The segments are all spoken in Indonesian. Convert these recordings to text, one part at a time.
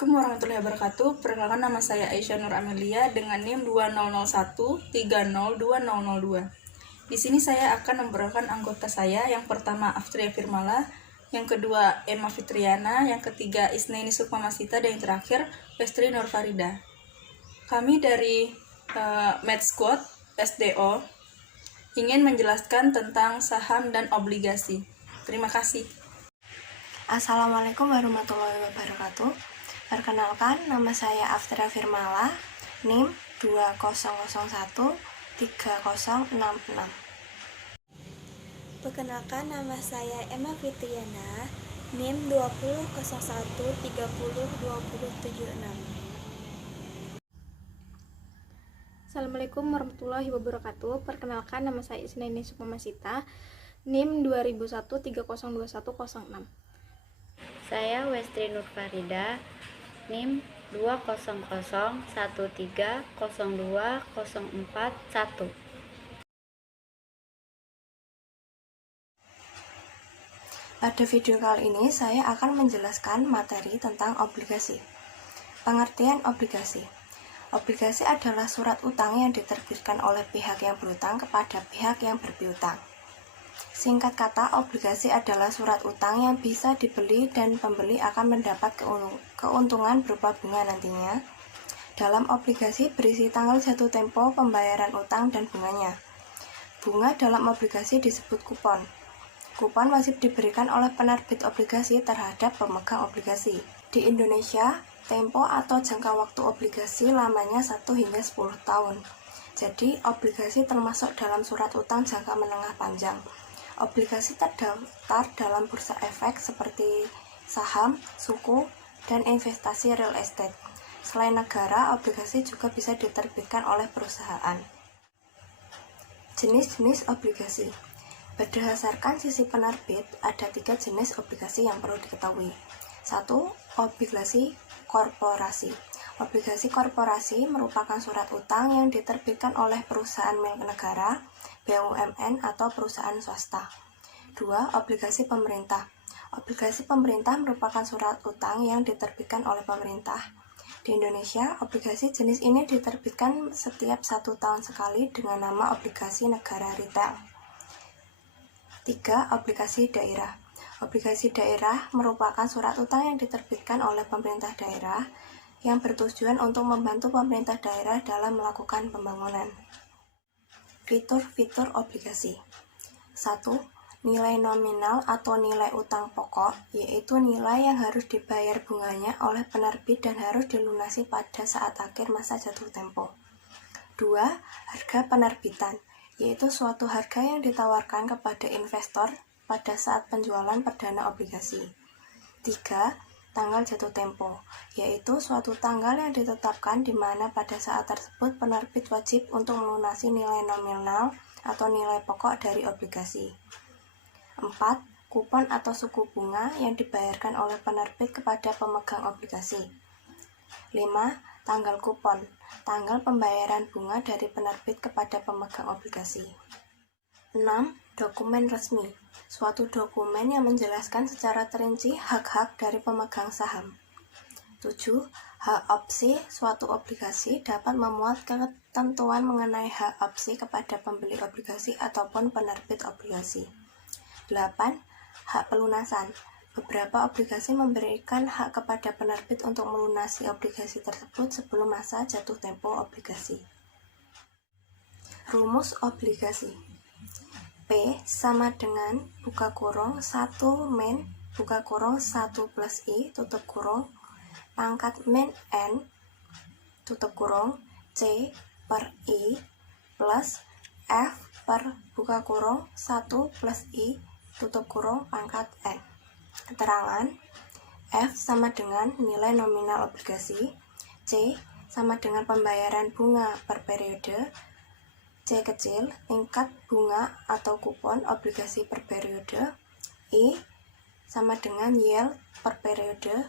Assalamualaikum warahmatullahi wabarakatuh. Perkenalkan, nama saya Aisyah Nur Amelia dengan NIM 2001302002. Di sini saya akan memperkenalkan anggota saya. Yang pertama Aftria Firmala, yang kedua Emma Fitriana, yang ketiga Isnaini Sukmamasita, dan yang terakhir Westri Nur Farida. Kami dari Med Squad SDO ingin menjelaskan tentang saham dan obligasi. Terima kasih. Assalamualaikum warahmatullahi wabarakatuh. Perkenalkan, nama saya Aftria Firmala, NIM 20013066. Perkenalkan, nama saya Emma Fitriana, NIM 2001302076. Assalamualaikum warahmatullahi wabarakatuh. Perkenalkan, nama saya Isnaini Sukmamasita, NIM 2001302106. Saya Westri Nur Farida, NIM 20013020441. Pada video kali ini saya akan menjelaskan materi tentang obligasi. Pengertian obligasi. Obligasi adalah surat utang yang diterbitkan oleh pihak yang berutang kepada pihak yang berpiutang. Singkat kata, obligasi adalah surat utang yang bisa dibeli dan pembeli akan mendapat keuntungan berupa bunga nantinya. Dalam obligasi berisi tanggal jatuh tempo, pembayaran utang, dan bunganya. Bunga dalam obligasi disebut kupon. Kupon wajib diberikan oleh penerbit obligasi terhadap pemegang obligasi. Di Indonesia, tempo atau jangka waktu obligasi lamanya 1 hingga 10 tahun. Jadi, obligasi termasuk dalam surat utang jangka menengah panjang. Obligasi terdaftar dalam bursa efek seperti saham, suku, dan investasi real estate. Selain negara, obligasi juga bisa diterbitkan oleh perusahaan. Jenis-jenis obligasi. Berdasarkan sisi penerbit, ada 3 jenis obligasi yang perlu diketahui. 1. Obligasi korporasi. Obligasi korporasi merupakan surat utang yang diterbitkan oleh perusahaan milik negara, BUMN, atau perusahaan swasta. 2. Obligasi pemerintah. Obligasi pemerintah merupakan surat utang yang diterbitkan oleh pemerintah. Di Indonesia, obligasi jenis ini diterbitkan setiap 1 tahun sekali dengan nama obligasi negara retail. 3. Obligasi daerah. Obligasi daerah merupakan surat utang yang diterbitkan oleh pemerintah daerah yang bertujuan untuk membantu pemerintah daerah dalam melakukan pembangunan. Fitur-fitur obligasi. 1. Nilai nominal atau nilai utang pokok, yaitu nilai yang harus dibayar bunganya oleh penerbit dan harus dilunasi pada saat akhir masa jatuh tempo. 2. Harga penerbitan, yaitu suatu harga yang ditawarkan kepada investor pada saat penjualan perdana obligasi. 3. Tanggal jatuh tempo, yaitu suatu tanggal yang ditetapkan di mana pada saat tersebut penerbit wajib untuk melunasi nilai nominal atau nilai pokok dari obligasi. 4. Kupon atau suku bunga yang dibayarkan oleh penerbit kepada pemegang obligasi. 5. Tanggal kupon, tanggal pembayaran bunga dari penerbit kepada pemegang obligasi. 6. Dokumen resmi, suatu dokumen yang menjelaskan secara terinci hak-hak dari pemegang saham. 7. Hak opsi, suatu obligasi dapat memuat ketentuan mengenai hak opsi kepada pembeli obligasi ataupun penerbit obligasi. 8. Hak pelunasan, beberapa obligasi memberikan hak kepada penerbit untuk melunasi obligasi tersebut sebelum masa jatuh tempo obligasi. Rumus obligasi. P sama dengan buka kurung 1 min buka kurung 1 plus I tutup kurung pangkat min N tutup kurung C per I plus F per buka kurung 1 plus I tutup kurung pangkat N. Keterangan: F sama dengan nilai nominal obligasi, C sama dengan pembayaran bunga per periode, C kecil, tingkat bunga atau kupon obligasi per periode, I sama dengan yield per periode,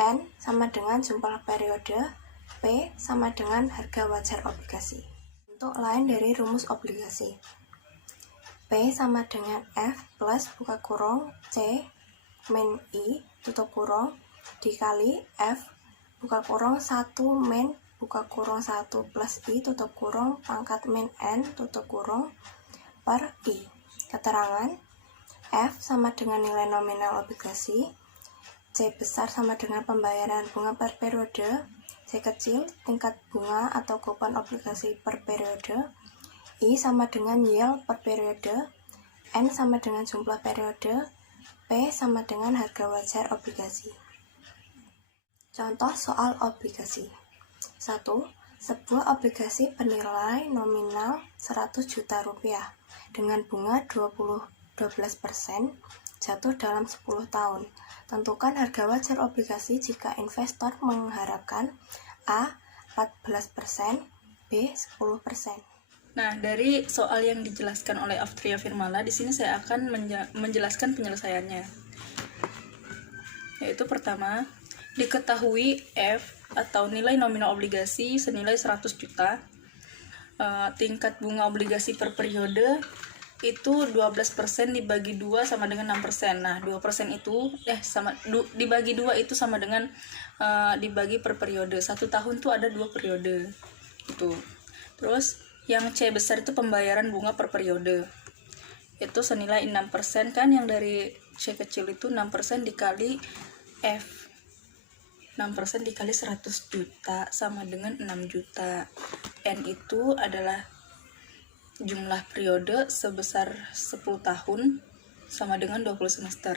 N sama dengan jumlah periode, P sama dengan harga wajar obligasi. Bentuk lain dari rumus obligasi. P sama dengan F plus buka kurung C min I tutup kurung dikali F buka kurung 1 min buka kurung 1 plus I tutup kurung pangkat min N tutup kurung per I. Keterangan F sama dengan nilai nominal obligasi, C besar sama dengan pembayaran bunga per periode, C kecil tingkat bunga atau kupon obligasi per periode, I sama dengan yield per periode, N sama dengan jumlah periode, P sama dengan harga wajar obligasi. Contoh soal obligasi. 1. Sebuah obligasi bernilai nominal 100 juta rupiah dengan bunga 12% jatuh dalam 10 tahun. Tentukan harga wajar obligasi jika investor mengharapkan A. 14%, B. 10%. Nah, dari soal yang dijelaskan oleh Aftria Firmala, di sini saya akan menjelaskan penyelesaiannya. Yaitu pertama, diketahui F atau nilai nominal obligasi senilai 100 juta. Tingkat bunga obligasi per periode itu 12% dibagi 2 sama dengan 6%. Nah, 2% itu dibagi 2 itu sama dengan dibagi per periode. 1 tahun tuh ada 2 periode. Gitu. Terus yang C besar itu pembayaran bunga per periode. Itu senilai 6% kan, yang dari C kecil itu 6% dikali F. 6% dikali 100 juta sama dengan 6 juta. N itu adalah jumlah periode sebesar 10 tahun sama dengan 20 semester.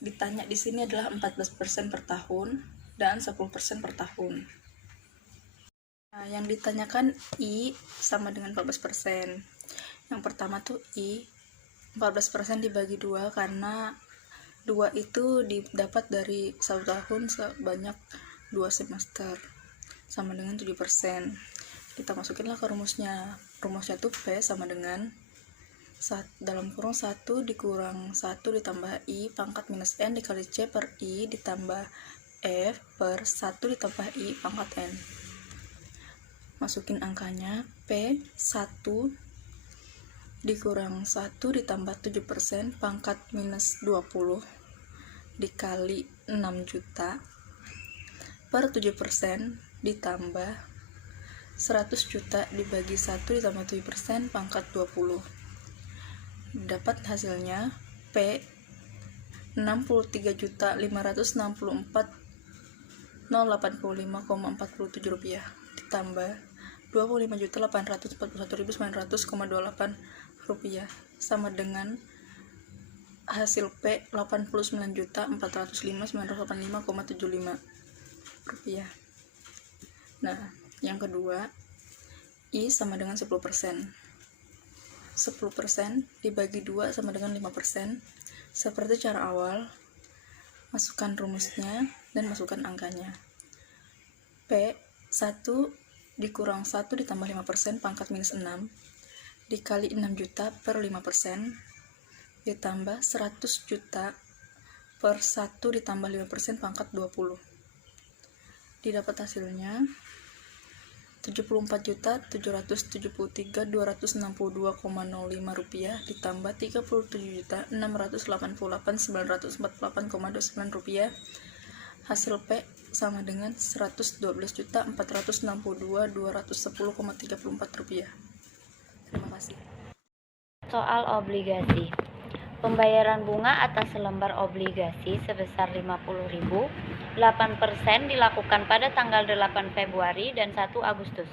Ditanya di sini adalah 14% per tahun dan 10% per tahun. Nah, yang ditanyakan I sama dengan 14%. Yang pertama tuh I 14% dibagi 2 karena 2 itu didapat dari 1 tahun sebanyak 2 semester sama dengan 7%. Kita masukinlah ke rumusnya. Rumusnya tuh P sama dengan dalam kurung 1 dikurang 1 ditambah I pangkat minus N dikali C per I ditambah F per 1 ditambah I pangkat N. Masukin angkanya, P 1 dikurang 1 ditambah 7% pangkat minus 20 dikali 6 juta per 7% ditambah 100 juta dibagi 1 ditambah 7% pangkat 20. Dapat hasilnya P 63.564.085,47 rupiah ditambah 25.841.900,28 rupiah sama dengan hasil P 89.405.985,75 rupiah. Nah, yang kedua I sama dengan 10%. 10% dibagi 2 sama dengan 5%. Seperti cara awal, masukkan rumusnya dan masukkan angkanya. P 1 dikurang 1 ditambah 5% pangkat minus 6 dikali 6 juta per 5% ditambah 100 juta per 1 ditambah 5% pangkat 20. Didapat hasilnya 74.773.262,05 rupiah ditambah 37.688.948,29 rupiah. Hasil P sama dengan 112.462.210,34 rupiah. Terima kasih. Soal obligasi. Pembayaran bunga atas lembar obligasi sebesar 50.000, 8% dilakukan pada tanggal 8 Februari dan 1 Agustus.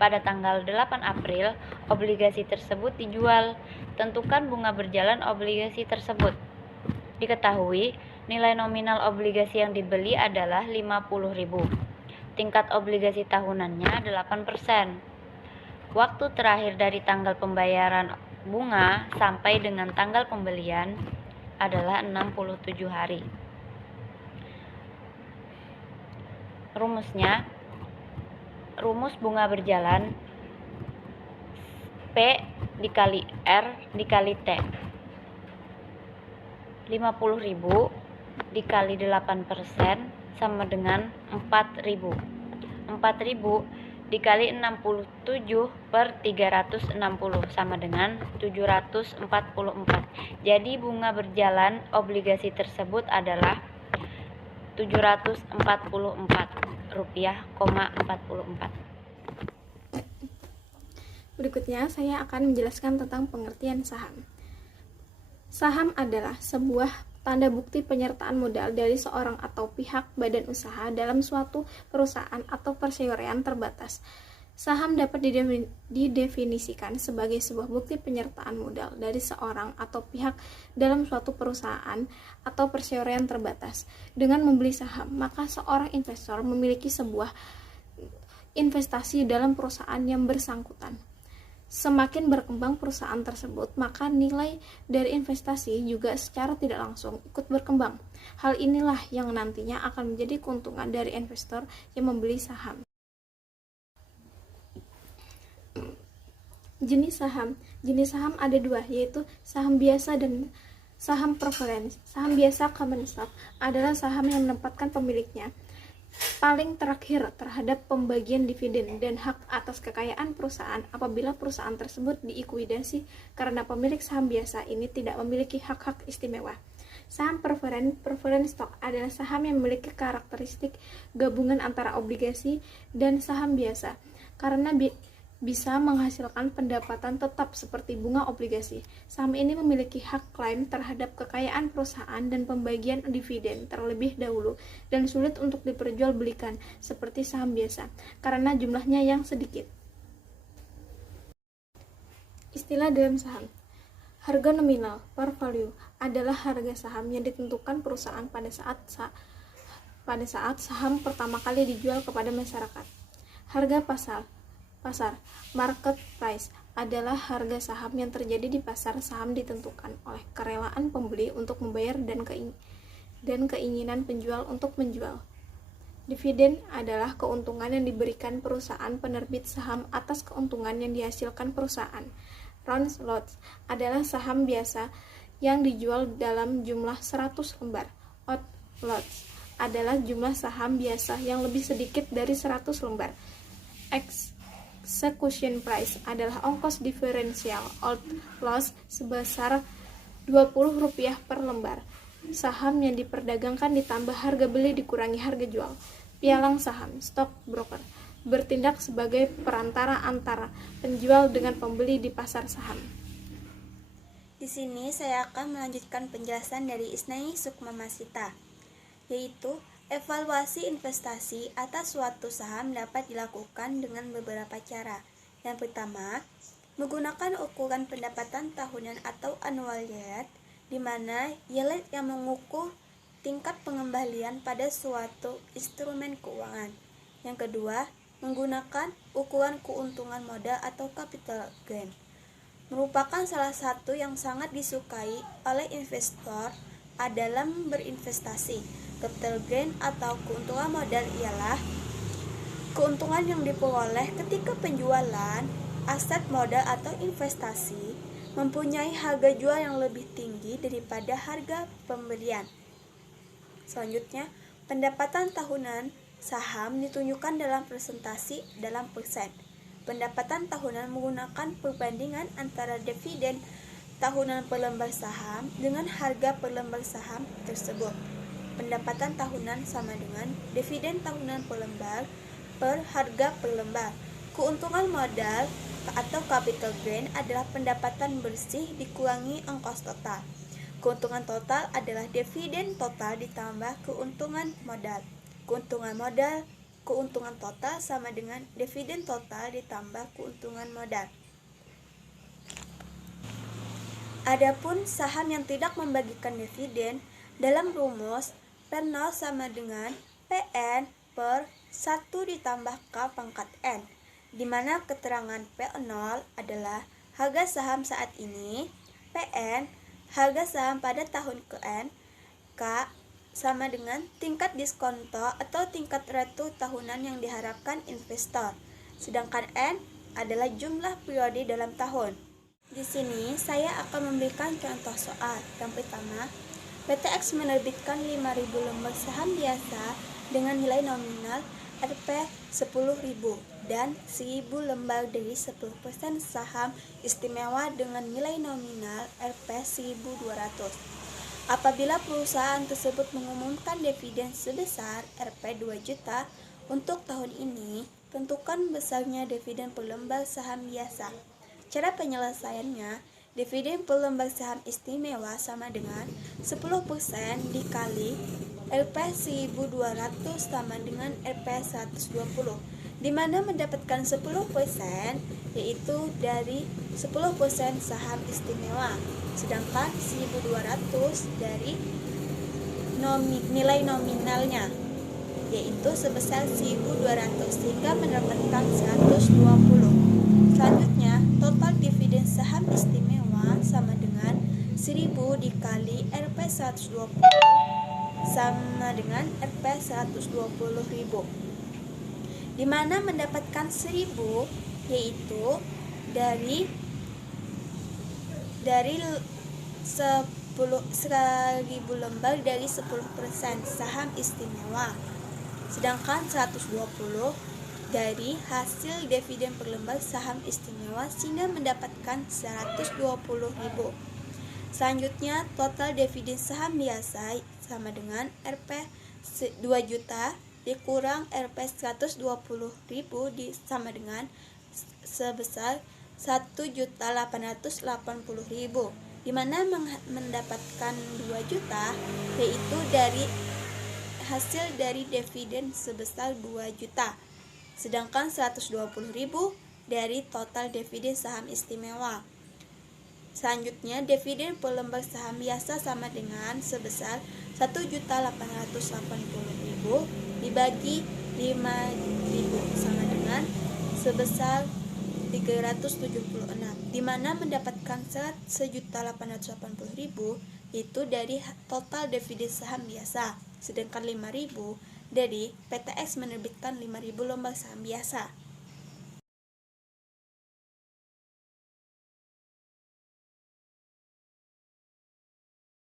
Pada tanggal 8 April, obligasi tersebut dijual. Tentukan bunga berjalan obligasi tersebut. Diketahui, nilai nominal obligasi yang dibeli adalah 50.000. Tingkat obligasi tahunannya 8%. Waktu terakhir dari tanggal pembayaran bunga sampai dengan tanggal pembelian adalah 67 hari. Rumusnya, rumus bunga berjalan P dikali R dikali T. 50.000 dikali 8% sama dengan 4.000. 4.000 dikali 67 per 360 sama dengan 744. Jadi bunga berjalan obligasi tersebut adalah Rp744,44. Berikutnya saya akan menjelaskan tentang pengertian saham. Saham adalah sebuah tanda bukti penyertaan modal dari seorang atau pihak badan usaha dalam suatu perusahaan atau perseroan terbatas. Saham dapat didefinisikan sebagai sebuah bukti penyertaan modal dari seorang atau pihak dalam suatu perusahaan atau perseroan terbatas. Dengan membeli saham, maka seorang investor memiliki sebuah investasi dalam perusahaan yang bersangkutan. Semakin berkembang perusahaan tersebut, maka nilai dari investasi juga secara tidak langsung ikut berkembang. Hal inilah yang nantinya akan menjadi keuntungan dari investor yang membeli saham. Jenis saham ada dua, yaitu saham biasa dan saham preference. Saham biasa common stock adalah saham yang menempatkan pemiliknya paling terakhir terhadap pembagian dividen dan hak atas kekayaan perusahaan apabila perusahaan tersebut diikuidasi karena pemilik saham biasa ini tidak memiliki hak-hak istimewa. Saham preference stock adalah saham yang memiliki karakteristik gabungan antara obligasi dan saham biasa karena bisa menghasilkan pendapatan tetap seperti bunga obligasi. Saham ini memiliki hak klaim terhadap kekayaan perusahaan dan pembagian dividen terlebih dahulu dan sulit untuk diperjualbelikan seperti saham biasa karena jumlahnya yang sedikit. Istilah dalam saham. Harga nominal par value adalah harga saham yang ditentukan perusahaan pada saat saham pertama kali dijual kepada masyarakat. Harga pasar market price adalah harga saham yang terjadi di pasar saham ditentukan oleh kerelaan pembeli untuk membayar dan keinginan penjual untuk menjual. Dividen adalah keuntungan yang diberikan perusahaan penerbit saham atas keuntungan yang dihasilkan perusahaan. Round lots adalah saham biasa yang dijual dalam jumlah 100 lembar. Odd lots adalah jumlah saham biasa yang lebih sedikit dari 100 lembar. Execution price adalah ongkos diferensial odd loss sebesar Rp20 per lembar. Saham yang diperdagangkan ditambah harga beli dikurangi harga jual. Pialang saham, stock broker, bertindak sebagai perantara antara penjual dengan pembeli di pasar saham. Di sini saya akan melanjutkan penjelasan dari Isnani Sukmamasita, yaitu evaluasi investasi atas suatu saham dapat dilakukan dengan beberapa cara. Yang pertama, menggunakan ukuran pendapatan tahunan atau annual yield, di mana yield yang mengukur tingkat pengembalian pada suatu instrumen keuangan. Yang kedua, menggunakan ukuran keuntungan modal atau capital gain, merupakan salah satu yang sangat disukai oleh investor dalam berinvestasi. Capital gain atau keuntungan modal ialah keuntungan yang diperoleh ketika penjualan aset modal atau investasi mempunyai harga jual yang lebih tinggi daripada harga pembelian. Selanjutnya, pendapatan tahunan saham ditunjukkan dalam presentasi dalam persen. Pendapatan tahunan menggunakan perbandingan antara dividen tahunan per lembar saham dengan harga per lembar saham tersebut. Pendapatan tahunan sama dengan dividen tahunan per lembar per harga per lembar. Keuntungan modal atau capital gain adalah pendapatan bersih dikurangi ongkos total. Keuntungan total adalah dividen total ditambah keuntungan modal. Keuntungan total sama dengan dividen total ditambah keuntungan modal. Adapun saham yang tidak membagikan dividen, dalam rumus P0 sama dengan PN per 1 ditambah K pangkat N, di mana keterangan P0 adalah harga saham saat ini, PN harga saham pada tahun ke-N, K sama dengan tingkat diskonto atau tingkat return tahunan yang diharapkan investor, sedangkan N adalah jumlah periode dalam tahun. Di sini saya akan memberikan contoh soal. Yang pertama, PTX menerbitkan 5.000 lembar saham biasa dengan nilai nominal Rp10.000 dan 1.000 lembar dari 10% saham istimewa dengan nilai nominal Rp1.200. Apabila perusahaan tersebut mengumumkan dividen sebesar Rp 2 juta untuk tahun ini, tentukan besarnya dividen per lembar saham biasa. Cara penyelesaiannya, dividen per lembar saham istimewa sama dengan 10% dikali Rp 1.200 sama dengan Rp 120, di mana mendapatkan 10% yaitu dari 10% saham istimewa, sedangkan 1.200 dari nilai nominalnya yaitu sebesar 1.200 sehingga mendapatkan 120. Selanjutnya, total dividen saham istimewa sama dengan 1.000 dikali Rp 120 sama dengan Rp 120.000, di mana mendapatkan 1.000 yaitu dari 10.000 lembar dari 10% saham istimewa, sedangkan 120 dari hasil dividen per lembar saham istimewa sehingga mendapatkan 120.000. Selanjutnya, total dividen saham biasa sama dengan Rp 2 juta dikurang Rp 120.000 sama dengan sebesar 1.880.000, di mana mendapatkan 2 juta yaitu dari hasil dari dividen sebesar 2 juta, sedangkan 120.000 dari total dividen saham istimewa. Selanjutnya, dividen per lembar saham biasa sama dengan sebesar 1.880.000 dibagi 5.000 sama dengan sebesar 376, di mana mendapatkan 1.880.000 itu dari total dividen saham biasa, sedangkan 5.000 dari PTX menerbitkan 5.000 lembar saham biasa.